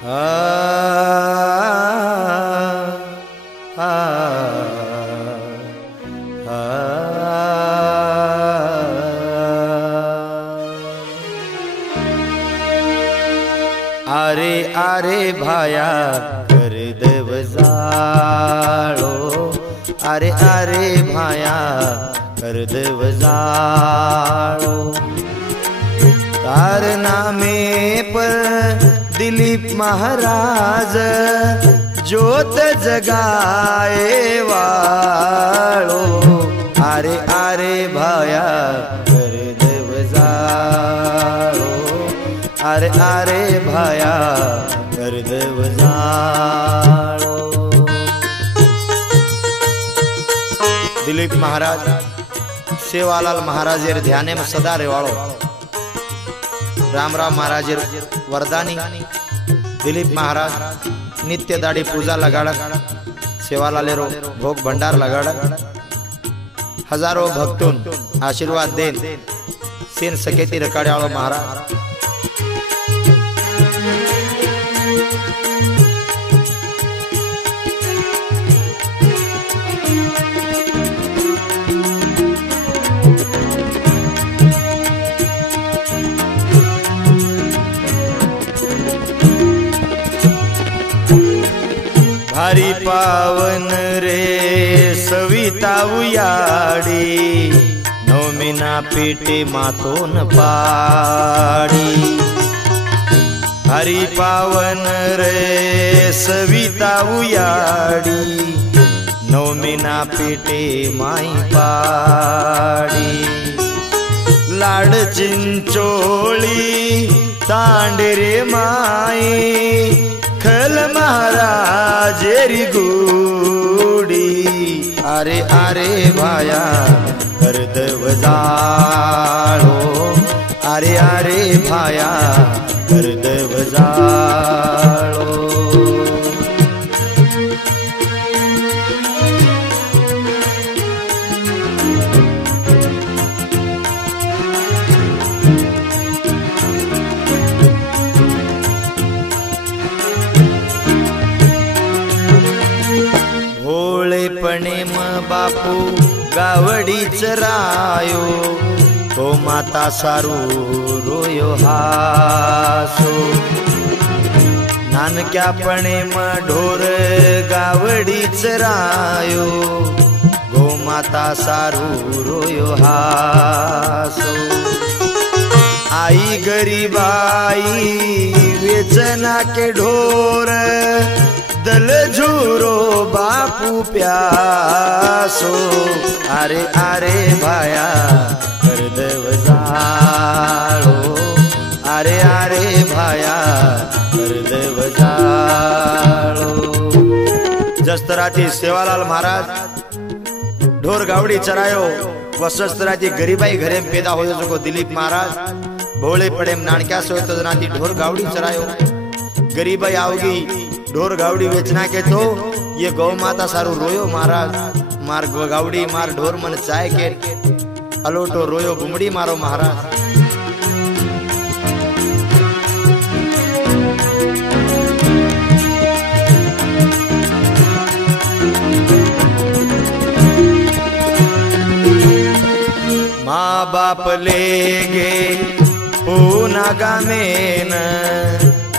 आरे आरे भाया कर देव जाळो, आरे आरे भाया कर देव जाळो। तार नामे पर दिलीप महाराज ज्योत जगाए वाळो। आरे आरे भाया कर देव जाळो, आरे आरे भाया कर देव जाळो। दिलीप महाराज सेवालाल महाराजेर ध्याने में सदा रेवाळो। रामराव महाराजेर वरदानी दिलीप महाराज नित्य दाड़ी पूजा लगाड़क, सेवालालेरो भोग भंडार लगाड़क, हजारों भक्तों आशीर्वाद देन सेन सकेती रकाड़े महाराज। भारी पावन रे सविता उयाडी, नवमीना पेटे मातोन पाडी। भारी पावन रे सविता उयाडी, नवमीना पेटे माई पाडी। लाड चिंचोळी तांडेरे माई, खल महाराजेरी गुडी। आरे आरे भाया कर देव जाळो, आरे आरे भाया कर देव जाळो। भोळेपणे म बापू गावडी चरायो, तो माता सारू रोयो हासो। नानक्यापणे म ढोर गावडी चरायो, गो माता सारू रोयो हासो। आई गरीबाई वेचना के ढोर, दल झूरो बापू प्यासो। आरे आरे भाया कर देव जाळो, आरे आरे भाया कर देव जाळो। जस्तराती सेवालाल महाराज ढोर गावड़ी चरायो, वसस्तराती गरीबाई घरे में पैदा हो सको दिलीप महाराज। भोले पड़े नानक्या सो तो जनाती ढोर गावड़ी चरायो। गरीबाई आओगी ढोर गावड़ी बेचना के तो ये गौ माता सारू रोयो महाराज। मार गावड़ी मार ढोर मन चाय के अलोटो रोयो बुमड़ी मारो महाराज। माँ बाप ले गे पूना गामेन,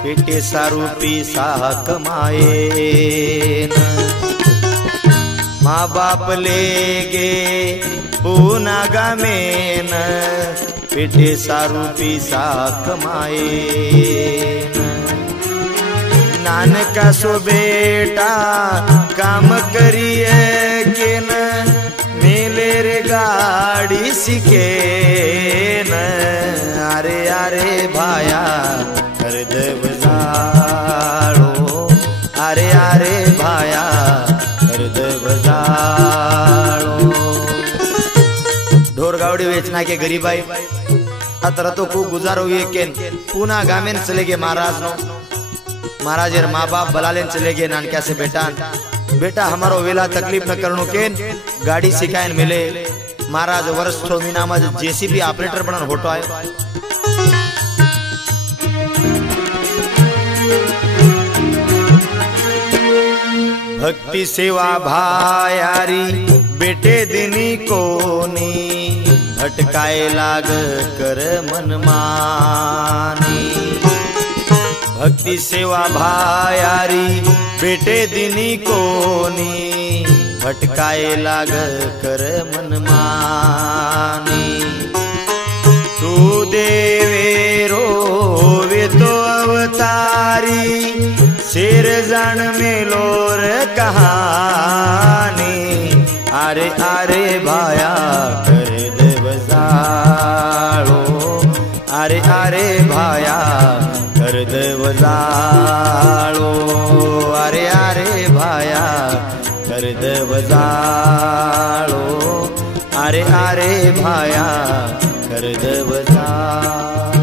पेटे सारू पीसा कमाएन। माँ बाप ले गे पूना गामेन, पेटे सारू पीसा कमाएन। नानका सो बेटा काम करिए के न, मेले रे गाड़ी सीखे न। आरे आरे भाया कर देव जाळो, आरे आरे भाया कर देव जाळो। ढोर गावड़ी बेचना के गरीबाई अतर तो को गुजारो ये केन पूना गामेन चले गए महाराज नो। महाराज माँ बाप बलालेन चले गए नानक्या से बेटा हमारो वेला तकलीफ न करनो केन, गाड़ी सिखायन मिले। महाराज वर्ष 6 महीना में जेसीबी ऑपरेटर बनन होटो आयो। भक्ति सेवा भायारी बेटे दिनी कोनी भटकाए लाग कर मनमानी। भक्ति सेवा भायारी बेटे दिनी कोनी भटकाए लाग कर मनमानी। तू देवे रोवे तो अवतारी शेर जन में लोर कहानी। अरे अरे भाया कर दे बजाड़ो, अरे अरे भाया कर दे बजाड़ो, अरे अरे भाया कर दे बजाड़ो, अरे अरे भाया कर दे बजाड़ो।